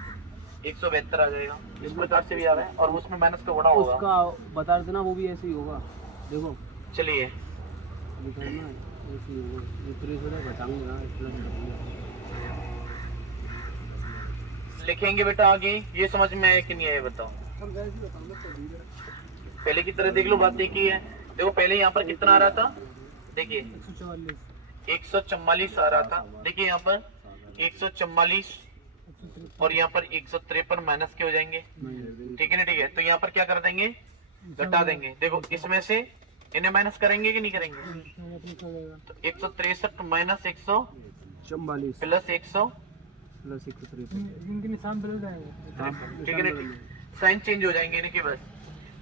172 आ जाएगा। इस प्रकार से भी आ रहा है और उसमें माइनस का गुणा होगा। उसका बता देना, वो भी ऐसे ही होगा। देखो चलिए दिखाना ऐसे ही होगा। ये 3 घटाएंगे ना, प्लस लिखेंगे बेटा आगे। ये समझ में आया कि नहीं आया बताओ? पहले की तरह देख लो, बात एक ही है। देखो पहले यहाँ पर कितना आ रहा था? देखिए 144 आ रहा था। देखिए यहाँ पर 144 और यहाँ पर 153 माइनस के हो जाएंगे, ठीक है ना? ठीक है, तो यहाँ पर क्या कर देंगे? घटा देंगे। देखो इसमें से इन्हें माइनस करेंगे कि नहीं करेंगे? तो 163 माइनस 144 प्लस 100 प्लस 153, इनके निशान बदल जाएंगे, ठीक है ना? ठीक, साइन चेंज हो जाएंगे इनके बस।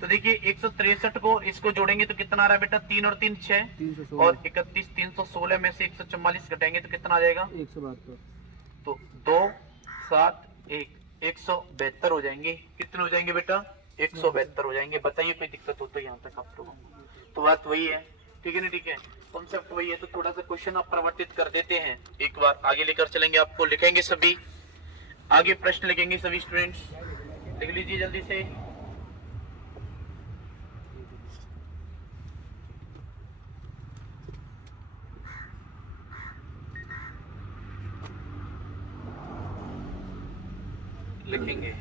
तो देखिए 163 को इसको जोड़ेंगे तो कितना आ रहा है बेटा? 3 और 3 6 और 31 316 में से 144 घटाएंगे तो कितना आ जाएगा? 172। तो 2 7 1 172 हो जाएंगे। कितने हो जाएंगे बेटा? 172 हो जाएंगे। बताइए कोई दिक्कत हो तो यहाँ तक आप लोगों को? तो बात वही है, ठीक है ना? ठीक है, कॉन्सेप्ट वही है। तो थोड़ा सा क्वेश्चन आप परिवर्तित कर देते हैं, एक बार आगे लेकर चलेंगे आपको। लिखेंगे सभी आगे, प्रश्न लिखेंगे सभी स्टूडेंट्स, लिख लीजिए जल्दी से। लिखेंगे।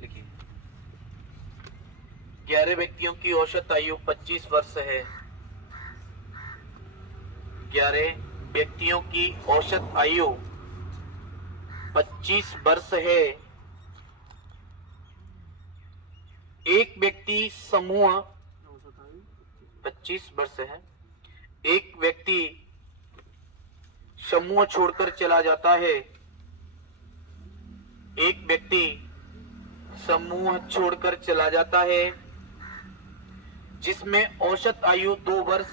लिखिए 11 व्यक्तियों की औसत आयु 25 वर्ष है। 11 व्यक्तियों की औसत आयु 25 वर्ष है। एक व्यक्ति समूह 25 वर्ष है। एक व्यक्ति समूह छोड़कर चला जाता है। एक व्यक्ति समूह छोड़कर चला जाता है जिसमें औसत आयु 2 वर्ष,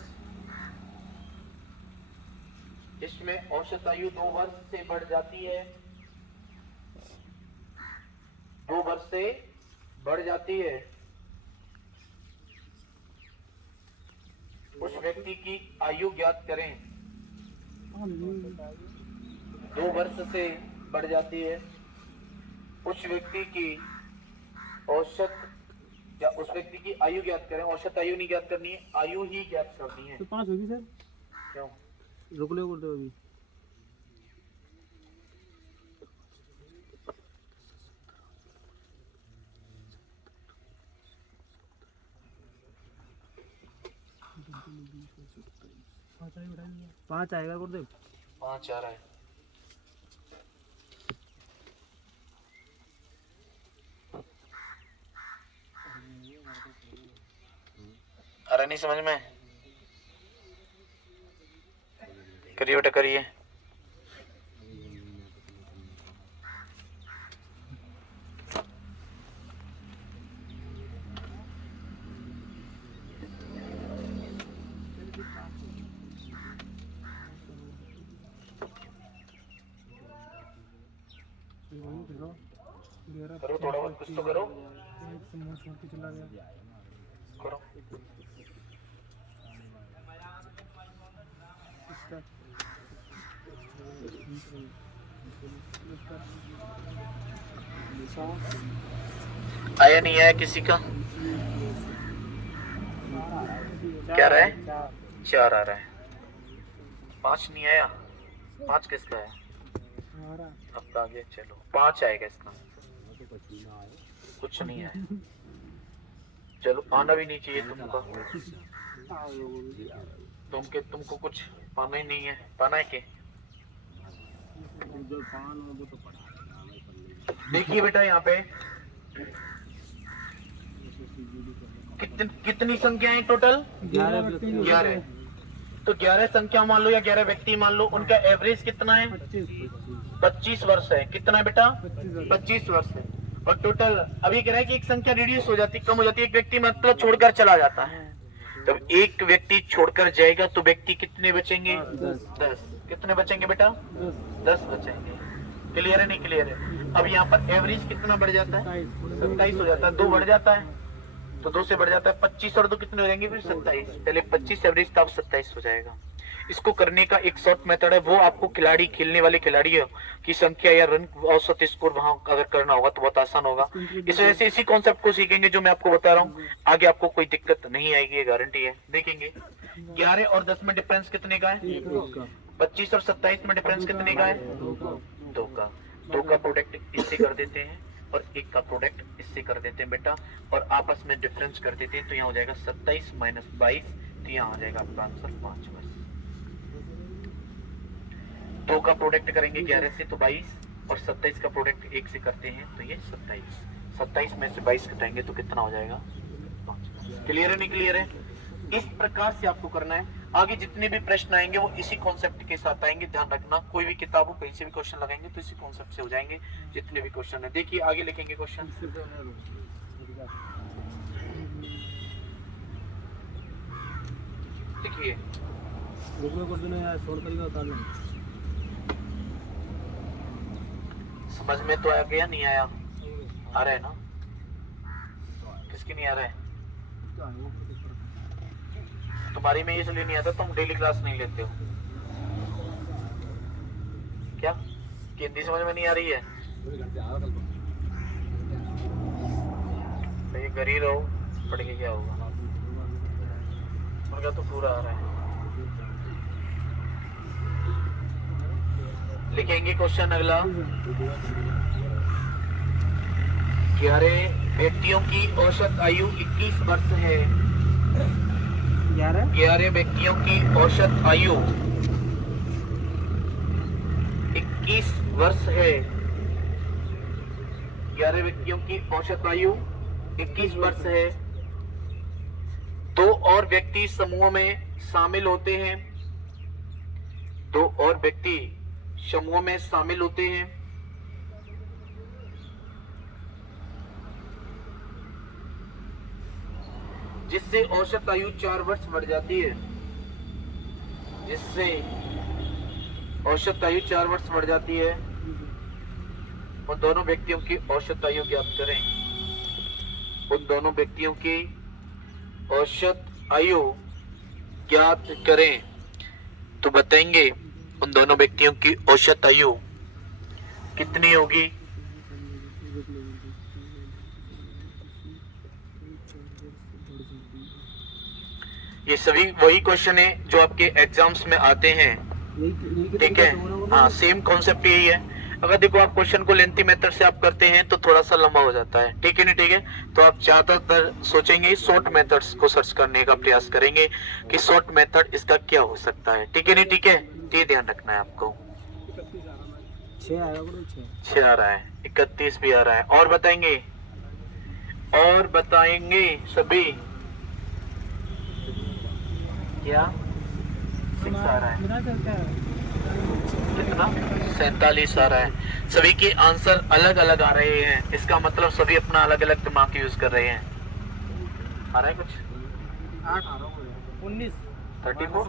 जिसमें औसत आयु 2 वर्ष से बढ़ जाती है, 2 वर्ष से बढ़ जाती है। उस व्यक्ति की आयु ज्ञात करें। 2 वर्ष से बढ़ जाती है। उस व्यक्ति की औसत या उस व्यक्ति की आयु ज्ञात करें। औसत आयु नहीं ज्ञात करनी है, आयु ही ज्ञात करनी है। तो 5 होगी सर। क्यों? रुक लो बोलते अभी। पाँच आएगा गुरुदेव। 5 आ रहा है। आ रहा नहीं समझ में? करिए बेटा करिए। करो थोड़ा बहुत कुछ तो करो। एक समूह छोड़ के चला गया। करो। आया नहीं आया किसी का? क्या रहा है? 4 आ रहा है। 5 नहीं आया। 5 किसका है? अब आगे चलो। 5 आएगा इसका। कुछ नहीं है। चलो पाना भी नहीं चाहिए तुमको। तुमको कुछ पाना ही नहीं है। पाना है के? देखिए बेटा यहाँ पे कितनी संख्याएं टोटल? 11। तो 11 संख्या मान लो या 11 व्यक्ति मान लो, उनका एवरेज कितना है? 25 वर्ष है। कितना है बेटा? 25 वर्ष है। और टोटल अभी कह रहा है कि एक संख्या रिड्यूस हो जाती, कम हो जाती है। एक व्यक्ति मतलब छोड़कर चला जाता है। तब एक व्यक्ति छोड़कर जाएगा तो व्यक्ति कितने बचेंगे? 10। कितने बचेंगे बेटा? 10 बचेंगे। क्लियर है नहीं क्लियर है? अब यहाँ पर एवरेज कितना बढ़ जाता है? 27 हो जाता है। 2 बढ़ जाता है तो 2 से बढ़ जाता है 25 और 2 कितने हो जाएंगे? फिर 27। पहले 25 एवरेज था, अब 27 हो जाएगा। इसको करने का एक शॉर्ट मेथड है, वो आपको खिलाड़ी, खेलने वाले खिलाड़ियों की संख्या या रन औसत स्कोर वहां अगर करना होगा तो बहुत आसान होगा। इस वजह से इसी कॉन्सेप्ट को सीखेंगे जो मैं आपको बता रहा हूँ। आगे आपको कोई दिक्कत नहीं आएगी, ये गारंटी है। देखेंगे 11 और 10 में डिफरेंस कितने का है? 25 और 27 में डिफरेंस कितने का है? 2 का। 2 का प्रोडक्ट इससे कर देते हैं और 1 का प्रोडक्ट इससे कर देते हैं बेटा, और आपस में डिफरेंस कर देते हैं। तो यहाँ हो जाएगा 27 माइनस 22, तो यहाँ आ जाएगा आपका आंसर 5 बस। 2 का प्रोडक्ट करेंगे 11 से तो 22, और 27 का प्रोडक्ट 1 से करते हैं तो ये 27। 27 में से 22 घटाएंगे तो कितना हो जाएगा? 5। क्लियर है नहीं क्लियर है? इस प्रकार से आपको करना है। आगे जितने भी प्रश्न आएंगे वो इसी कॉन्सेप्ट के साथ आएंगे, ध्यान रखना। कोई भी किताबों कहीं से भी क्वेश्चन लगाएंगे तो इसी कॉन्सेप्ट से हो जाएंगे जितने भी क्वेश्चन है। देखिए आगे लिखेंगे क्वेश्चन। देखिए समझ में तो आ गया नहीं आया? आ रहा है ना? किसकी नहीं आ रहा है? तुम्हारी में इसलिए नहीं आता तुम डेली क्लास नहीं लेते हो क्या? कि हिंदी समझ में नहीं आ रही है? तो ये घर ही रहो, पढ़ के क्या होगा? का तो पूरा आ रहा है। लिखेंगे क्वेश्चन अगला। 11 व्यक्तियों की औसत आयु 21 वर्ष है। 11 व्यक्तियों की औसत आयु 21 वर्ष है। 11 व्यक्तियों की औसत आयु 21 वर्ष है। 2 और व्यक्ति समूह में शामिल होते हैं। 2 और व्यक्ति समूह में शामिल होते हैं। जिससे औसत आयु 4 वर्ष बढ़ जाती है। जिससे औसत आयु 4 वर्ष बढ़ जाती है। उन दोनों व्यक्तियों की औसत आयु ज्ञात करें। उन दोनों व्यक्तियों की औसत आयु ज्ञात करें। तो बताएंगे उन दोनों व्यक्तियों की औसत आयु कितनी होगी। ये सभी वही क्वेश्चन है जो आपके एग्जाम्स में आते हैं, ठीक है। हाँ, सेम कॉन्सेप्ट यही है। अगर देखो आप क्वेश्चन को लेंथी मेथड से आप करते हैं तो थोड़ा सा लंबा हो जाता है, ठीक है नहीं, ठीक है। तो आप ज्यादातर सोचेंगे शॉर्ट मेथड्स को सर्च करने का प्रयास करेंगे कि शॉर्ट मेथड इसका क्या हो सकता है, ठीक है नहीं, ठीक है। ये ध्यान रखना है आपको। 6 आ रहा है, 31 भी आ रहा है। और बताएंगे सभी क्या 6 आ रहा है, कितना 47 आ रहा है। सभी के आंसर अलग अलग आ रहे हैं, इसका मतलब सभी अपना अलग अलग दिमाग यूज कर रहे हैं। आ रहा है कुछ 19 34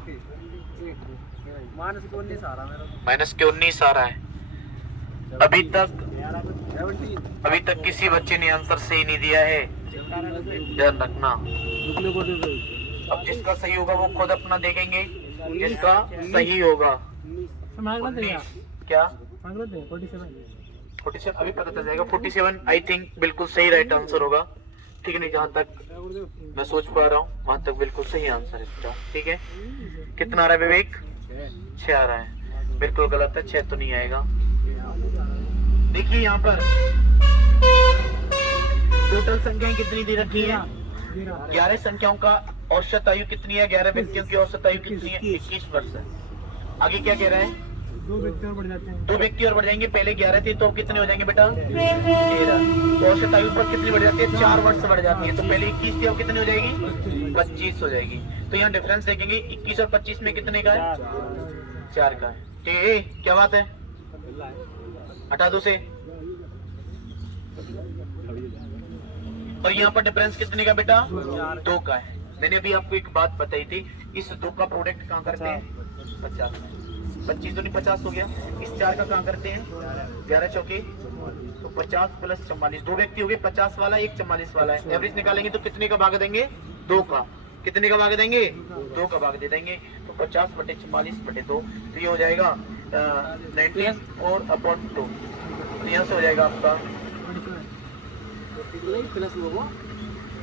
माइनस के 19 आ रहा है मेरा। माइनस के 19 आ रहा है। अभी तक किसी बच्चे ने आंसर सही नहीं दिया है, ध्यान रखना। अब जिसका सही होगा वो खुद अपना देखेंगे, जिसका सही होगा। क्या 47 अभी पता चल जाएगा। 47 आई थिंक बिल्कुल सही राइट आंसर होगा, ठीक है नहीं। जहाँ तक मैं सोच पा रहा हूँ वहां तक बिल्कुल सही आंसर है इसका, ठीक है। कितना आ रहा है विवेक? 6 आ रहा है, बिल्कुल गलत है, 6 तो नहीं आएगा। देखिए यहाँ पर टोटल संख्याएं कितनी दे रखी है? 11 संख्याओं का औसत आयु कितनी है? 11 व्यक्तियों की औसत आयु कितनी है? 21 वर्ष है। आगे क्या कह रहा है? 2 व्यक्ति और बढ़ जाते हैं। 2 व्यक्ति और बढ़ जाएंगे। पहले 11 थे तो कितने हो जाएंगे बेटा? 13। औसत आयु पर कितनी बढ़ जाती है? 4 वर्ष बढ़ जाती है। तो पहले 21 थी, अब कितनी हो जाएगी? 25 हो जाएगी। तो यहाँ डिफरेंस देखेंगे 21 और 25 में कितने का है? 4 का है। ठीक है, क्या बात है? हटा दो से। और यहाँ पर डिफरेंस कितने का बेटा? 2 का है। मैंने अभी आपको एक बात बताई थी, इस 2 का प्रोडक्ट कहाँ करते हैं? 50 में। 25 तो नहीं 50 हो गया। इस 4 का कहाँ करते हैं? 11 चौके तो 50 प्लस 44। 2 व्यक्ति हो गए, 50 वाला एक 44 वाला है। एवरेज निकालेंगे तो कितने का भाग देंगे? 2 का। कितने का भाग देंगे? 2 का भाग दे देंगे। तो 50/44/2 तो ये हो जाएगा 94/2। तो यहाँ से हो जाएगा आपका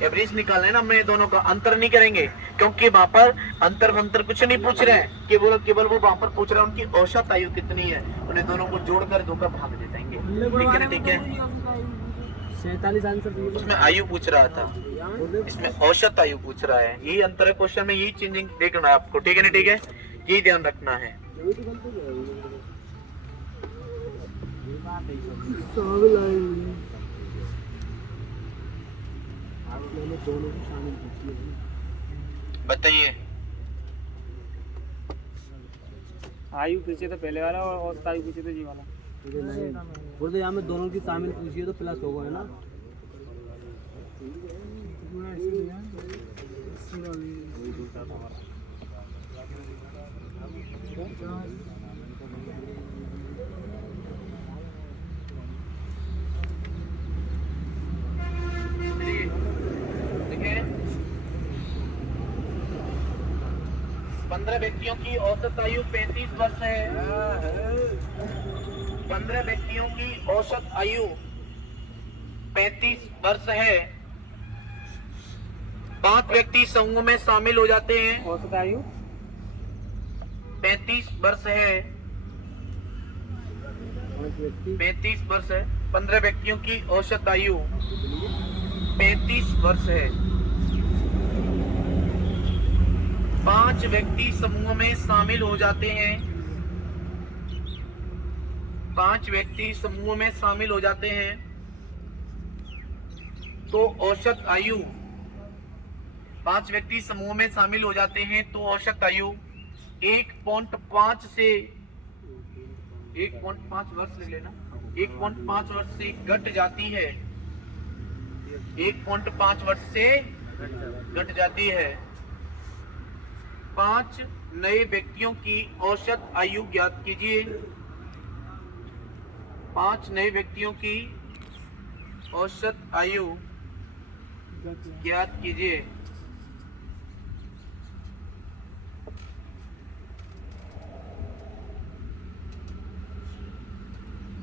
एवरेज निकालना है ना। मैं दोनों का अंतर नहीं करेंगे क्योंकि वहाँ पर अंतर कुछ नहीं पूछ रहे हैं, केवल वो वहाँ पर पूछ रहे हैं उनकी औसत आयु कितनी है। उन्हें दोनों को जोड़कर 2 का भाग दे देंगे, ठीक है, ठीक है। 47 आंसर उसमें आयु पूछ रहा था, इसमें औसत आयु पूछ रहा है। यही अंतर है क्वेश्चन में, यही चेंजिंग देखना है आपको, ठीक है ना, ठीक है। यही ध्यान रखना है। बताइए। आयु पीछे तो पहले वाला और आयु पीछे तो जी वाला। बोलते यहाँ में दोनों की शामिल पूछिए तो प्लस होगा, है ना। देखिए 15 व्यक्तियों की औसत आयु 35 वर्ष है। 15 व्यक्तियों की औसत आयु 35 वर्ष है। 5 व्यक्ति समूह में शामिल हो जाते हैं। औसत आयु 35 वर्ष है। 35 वर्ष है। 15 व्यक्तियों की औसत आयु 35 वर्ष है। 5 व्यक्ति समूह में शामिल हो जाते हैं। 5 व्यक्ति समूह में शामिल हो जाते हैं तो औसत आयु 5 व्यक्ति समूह में शामिल हो जाते हैं तो औसत आयु 1.5 से 1.5 वर्ष ले लेना। 1.5 वर्ष से घट जाती है। 1.5 वर्ष से घट जाती है। 5 नए व्यक्तियों की औसत आयु ज्ञात कीजिए। 5 नए व्यक्तियों की औसत आयु ज्ञात कीजिए।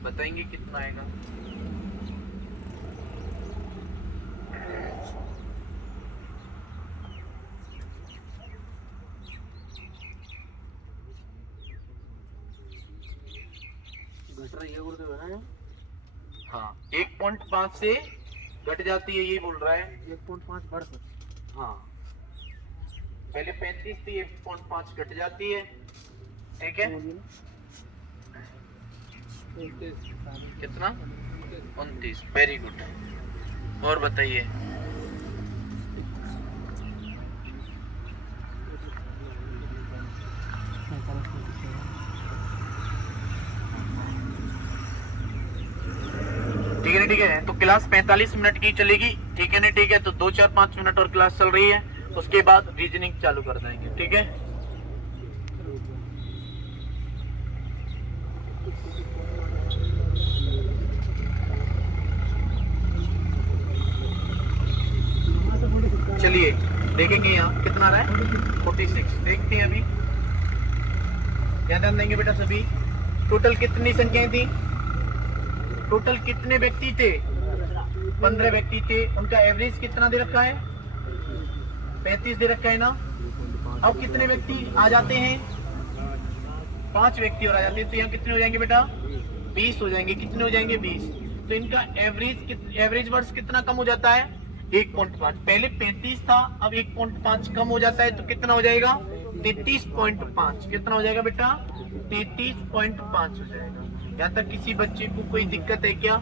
बताएंगे कितना आएगा? घट रही है गुरुदेव है ना? हाँ 1.5 से घट जाती है, ये बोल रहा है। 1.5 वर्ष। हाँ पहले 35 थी, 1.5 घट जाती है। ठीक है, कितना? 29। Very good. और बताइए। ठीक है ना? ठीक है, तो क्लास 45 मिनट की चलेगी। ठीक है ना? ठीक है, तो 2 4 5 मिनट और क्लास चल रही है, उसके बाद रीजनिंग चालू कर देंगे। ठीक है, चलिए देखेंगे यहाँ कितना रहा है। 46 देखते हैं अभी। ध्यान देंगे बेटा सभी। टोटल कितनी संख्याएं थी? टोटल कितने व्यक्ति थे? 15 व्यक्ति थे। उनका एवरेज कितना दे रखा है? 35 दे रखा है ना। अब कितने व्यक्ति आ जाते हैं? 5 व्यक्ति और आ जाते हैं, तो यहाँ कितने हो जाएंगे बेटा? 20 हो जाएंगे। कितने हो जाएंगे? 20। तो इनका एवरेज वर्ष कितना कम हो जाता है? 1.5। पहले 35 था, अब 1.5 कम हो जाता है, तो कितना हो जाएगा? 33.5। कितना हो जाएगा बेटा? 33.5 हो जाएगा। यहाँ तक किसी बच्चे को कोई दिक्कत है क्या?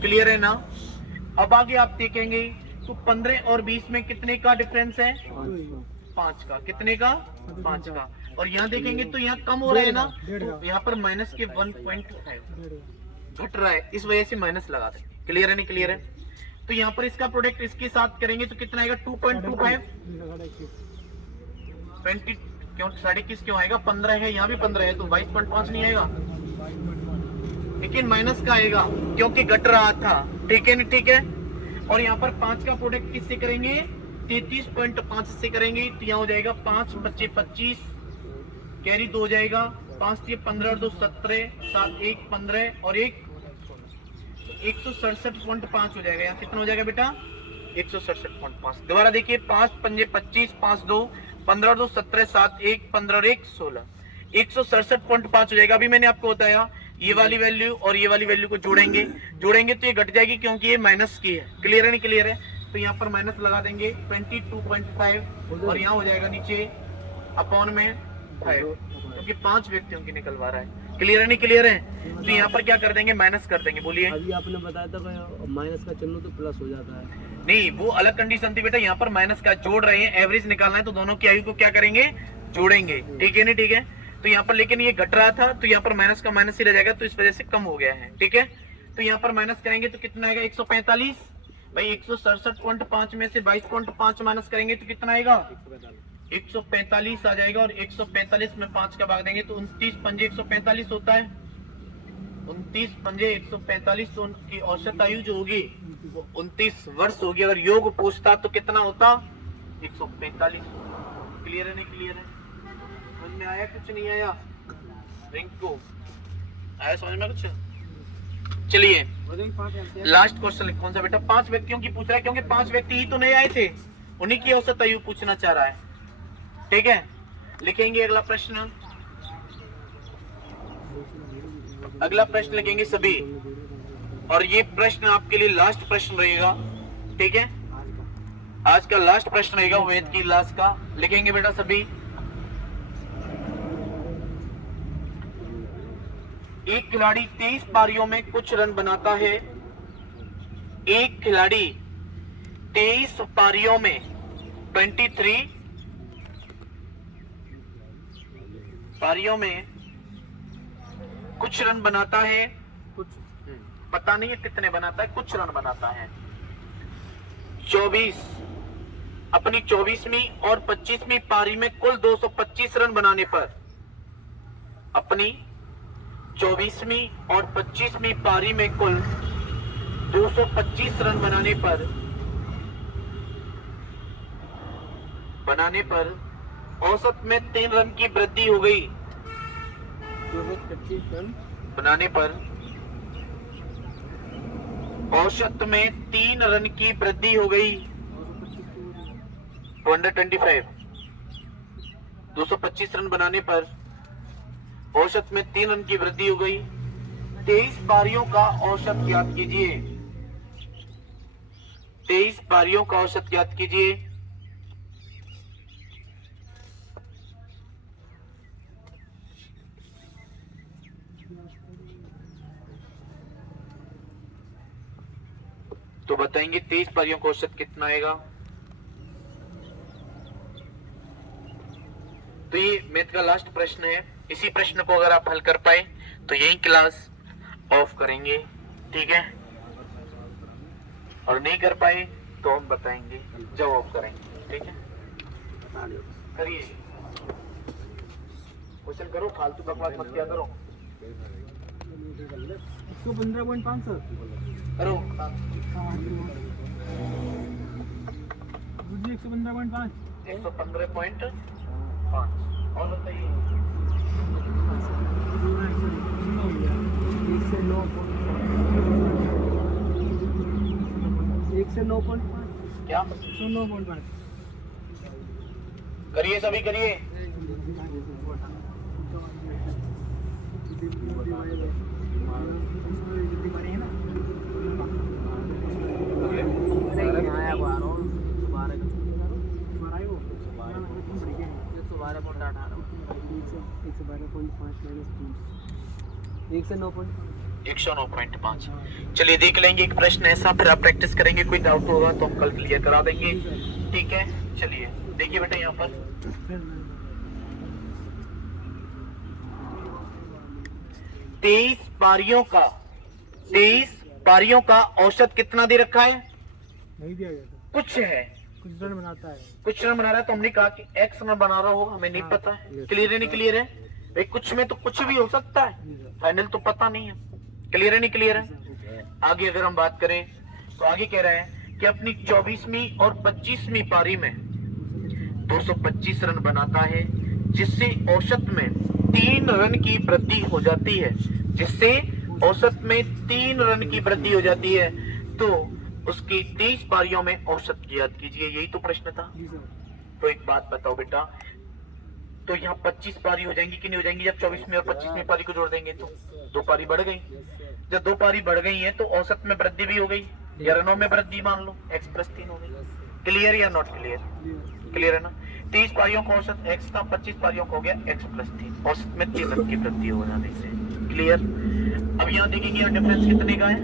क्लियर है ना? अब आगे आप देखेंगे तो 15 और 20 में कितने का डिफरेंस है? 5 का। कितने का? 5 का। और यहाँ देखेंगे तो यहाँ कम हो रहा है ना, तो यहाँ पर माइनस के 1.5 घट रहा है, इस वजह से माइनस लगा देंगे। क्लियर है? नहीं क्लियर है? तो यहाँ पर इसका प्रोडक्ट इसके साथ करेंगे तो कितना आएगा? 2.25। 20 क्यों 21.5 क्यों आएगा? 15 है, यहाँ भी 15 है, तो 22.5 नहीं आएगा, लेकिन माइनस का आएगा क्योंकि घट रहा था। ठीक है ना? ठीक है। और यहाँ पर 5 का प्रोडक्ट किससे करेंगे? 33.5 से करेंगे, तो यहाँ हो जाएगा 5 बच्चे 25, कैरी 2 हो जाएगा, 5 ये 15 और 2 17, 7 1 15 और 1 167.5 हो जाएगा। यहाँ कितना हो जाएगा बेटा? 167.5। दोबारा देखिए, 5 पंजे 25, 5 2 15 और 2 17, 7 1 15 और 1 16, 167.5 हो जाएगा। अभी मैंने आपको बताया ये वाली वैल्यू और ये वाली वैल्यू को जोड़ेंगे तो ये घट जाएगी क्योंकि ये माइनस की है। क्लियर है? नहीं क्लियर है? तो यहाँ पर माइनस लगा देंगे 22.5 और यहाँ हो जाएगा नीचे अपॉन में 5, क्योंकि 5 व्यक्तियों की निकलवा रहा है। क्लियर है? नहीं क्लियर है? तो यहाँ पर क्या कर देंगे? माइनस कर देंगे। बोलिए। अभी आपने बताया था माइनस का चिन्ह तो प्लस हो जाता है। नहीं, वो अलग कंडीशन थी बेटा। यहाँ पर माइनस का जोड़ रहे हैं, एवरेज निकालना है, तो दोनों की आयु को क्या करेंगे? जोड़ेंगे। ठीक है? नहीं ठीक है? तो यहाँ पर लेकिन ये घट रहा था, तो यहाँ पर माइनस का माइनस ही रह जाएगा, तो इस वजह से कम हो गया है। ठीक है? तो यहाँ पर माइनस करेंगे तो कितना आएगा? 145। भाई 167.5 में से 22.5 माइनस करेंगे तो कितना आएगा? 145 आ जाएगा। और 145 में 5 का भाग देंगे तो 29 पंजे 145 होता है। 29 पंजे 145, तो उनकी औसत आयु जो होगी वो 29 वर्ष होगी। अगर योग पूछता तो कितना होता? 145। क्लियर है? नहीं क्लियर है? समझ में आया? कुछ नहीं आया? रिंकू आया समझ में कुछ? चलिए लास्ट क्वेश्चन कौन सा बेटा? 5 व्यक्तियों की पूछ रहा है, क्योंकि 5 व्यक्ति ही तो नहीं आए थे, उन्हीं की औसत आयु पूछना चाह रहा है। ठीक है, लिखेंगे अगला प्रश्न। अगला प्रश्न लिखेंगे सभी, और ये प्रश्न आपके लिए लास्ट प्रश्न रहेगा। ठीक है, आज का लास्ट प्रश्न रहेगा वेद की लास्ट का। लिखेंगे बेटा सभी। एक खिलाड़ी 23 पारियों में कुछ रन बनाता है। एक खिलाड़ी 23 पारियों में 23 पारियों में कुछ रन बनाता है। कुछ पता नहीं है कितने बनाता है, कुछ रन बनाता है। 24 अपनी 24वीं और 25वीं पारी में कुल 225 रन बनाने पर, अपनी 24वीं और 25वीं पारी में कुल 225 रन बनाने पर औसत में 3 रन की वृद्धि हो गई। 225 रन बनाने पर औसत में 3 रन की वृद्धि हो गई। 225 225 रन बनाने पर औसत में 3 रन की वृद्धि हो गई। 23 पारियों का औसत ज्ञात कीजिए। 23 पारियों का औसत ज्ञात कीजिए। तो बताएंगे 23 पारियों का औसत कितना आएगा। तो ये मैथ का लास्ट प्रश्न है। इसी प्रश्न को अगर आप हल कर पाए तो यही क्लास ऑफ करेंगे। ठीक है, और नहीं कर पाए तो हम बताएंगे जब ऑफ करेंगे। ठीक है, करिए क्वेश्चन करो, फालतू बकवास मत किया करो। 115.5 सर करो 115.5 115.5। और बताइए 1 से 9.5 क्या 109.5 करिए, सभी करिए। एक से 9.5 109.5। चलिए देख लेंगे एक प्रश्न ऐसा, फिर आप प्रैक्टिस करेंगे। कोई डाउट होगा तो हम कल क्लियर करा देंगे। ठीक है, चलिए देखिए बेटा यहाँ पर 23 पारियों का औसत कितना दे रखा है? नहीं दिया गया था। कुछ है, कुछ रन बनाता है। कुछ रन बना रहा है, तो हमने कहा कि एक्स रन बना रहा होगा, हमें नहीं पता है। क्लियर है नहीं क्लियर है भाई? कुछ में तो कुछ भी हो सकता है, फाइनल तो पता नहीं है। क्लियर है नहीं क्लियर है? आगे अगर हम बात करें तो आगे कह रहा है कि अपनी 24वीं और 25वीं पारी में 225 रन बनाता है, जिससे औसत में 3 रन की वृद्धि हो जाती है। जिससे औसत में 3 रन की वृद्धि हो जाती है, तो उसकी 23 पारियों में औसत ज्ञात कीजिए। यही तो प्रश्न था। तो एक बात बताओ बेटा, तो यहाँ 25 पारी हो जाएंगी कि नहीं हो जाएंगी? जब 24वीं और 25वीं पारी को जोड़ देंगे तो 2 पारी बढ़ गई। जब 2 पारी बढ़ गई है तो औसत में वृद्धि भी हो गई, या रनों में वृद्धि मान लो, x+3 हो गई। क्लियर या नॉट क्लियर? क्लियर है ना? 23 पारियों का औसत x था, 25 पारियों का हो गया x+3। औसत में 3 रन की वृद्धि हो जाने से। क्लियर? अब यहाँ देखेंगे, यहाँ डिफरेंस कितने का है?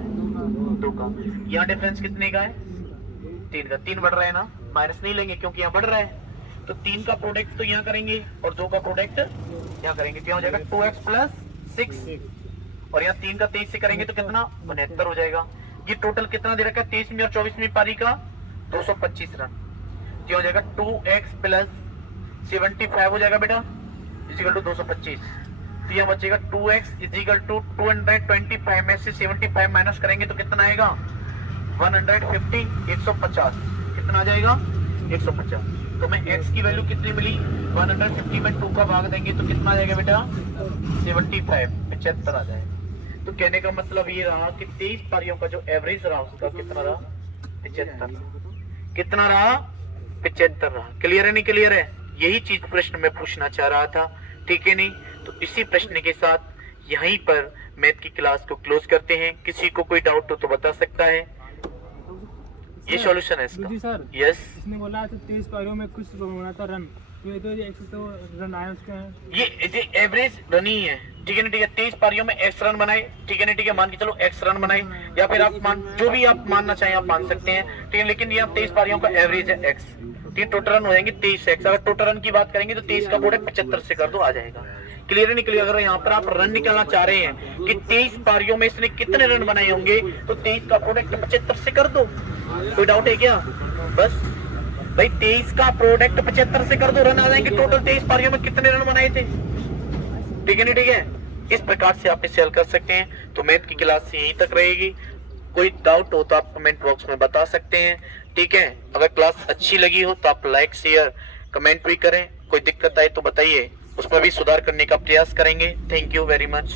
2 का। यहाँ डिफरेंस कितने का है? 3 का। 3 बढ़ रहा है ना, माइनस नहीं लेंगे क्योंकि यहाँ बढ़ रहा है। तो 3 का प्रोडक्ट तो यहाँ करेंगे और 2 का प्रोडक्ट यहाँ करेंगे, क्या हो जाएगा? 2x+6। और यहाँ 3 का 23 से करेंगे तो कितना? 69 हो जाएगा। ये टोटल कितना दे रखा है 23वीं और 24वीं पारी का? 225 रन। ये हो जाएगा 2x+75 हो जाएगा बेटा, इजिकल टू 225। तो यहाँ बचेगा 2x इजिकल टू 225 में से 75 माइनस करेंगे तो कितना आएगा? 150, 150। कितना आ जाएगा? 150। तो मैं x की वैल्यू कितनी मिली? 150 में 2 का भाग देंगे तो कितना आ जाएगा बेटा? 75, 75 आ जाएगा। तो कहने का मतलब ये रहा कि 23 पारियों का जो एवरेज रहा उसका कितना रहा? 75। कितना रहा? 75 रहा। क्लियर है नहीं क्लियर है? यही चीज प्रश्न में पूछना चाह रहा था, ठीक है नहीं? तो इसी प्रश्न के साथ यहीं पर मैथ की क्लास को क्लोज करते हैं। किसी को कोई डाउट हो तो बता सकता है। ये सॉल्यूशन है इसका। सर यस, इसने बोला था 23 पारियों में कुछ होना था रन, तो ये तो रन आया उसका ये एवरेज रन ही है, ठीक है ना? ठीक है, 23 पारियों में एक्स रन बनाए, ठीक है ना? ठीक है, मान के चलो एक्स रन बनाए, या फिर आप मान जो भी आप मानना चाहें आप मान सकते हैं, ठीक है? लेकिन ये 23 पारियों का एवरेज है एक्स, ठीक है? टोटल रन हो जाएंगे 23 एक्स। अगर टोटल रन की बात करेंगे तो 23 का प्रोडक्ट 75 से कर दो, आ जाएगा। क्लियर है नहीं क्लियर? अगर यहाँ पर आप रन निकालना चाह रहे हैं कि 23 पारियों में इसने कितने रन बनाए होंगे, तो 23 का प्रोडक्ट 75 से कर दो। कोई डाउट है क्या? बस भाई 23 का प्रोडक्ट 75 से कर दो, रन आ जाएंगे। टोटल 23 पारियों में कितने रन बनाए थे, ठीक है नहीं? ठीक है, इस प्रकार से आप इसे हल कर सकते हैं। तो मैथ की क्लास यहीं तक रहेगी। कोई डाउट हो तो आप कमेंट बॉक्स में बता सकते हैं, ठीक है? अगर क्लास अच्छी लगी हो तो आप लाइक शेयर कमेंट भी करें। कोई दिक्कत आए तो बताइए, उसमें भी सुधार करने का प्रयास करेंगे। Thank you very much.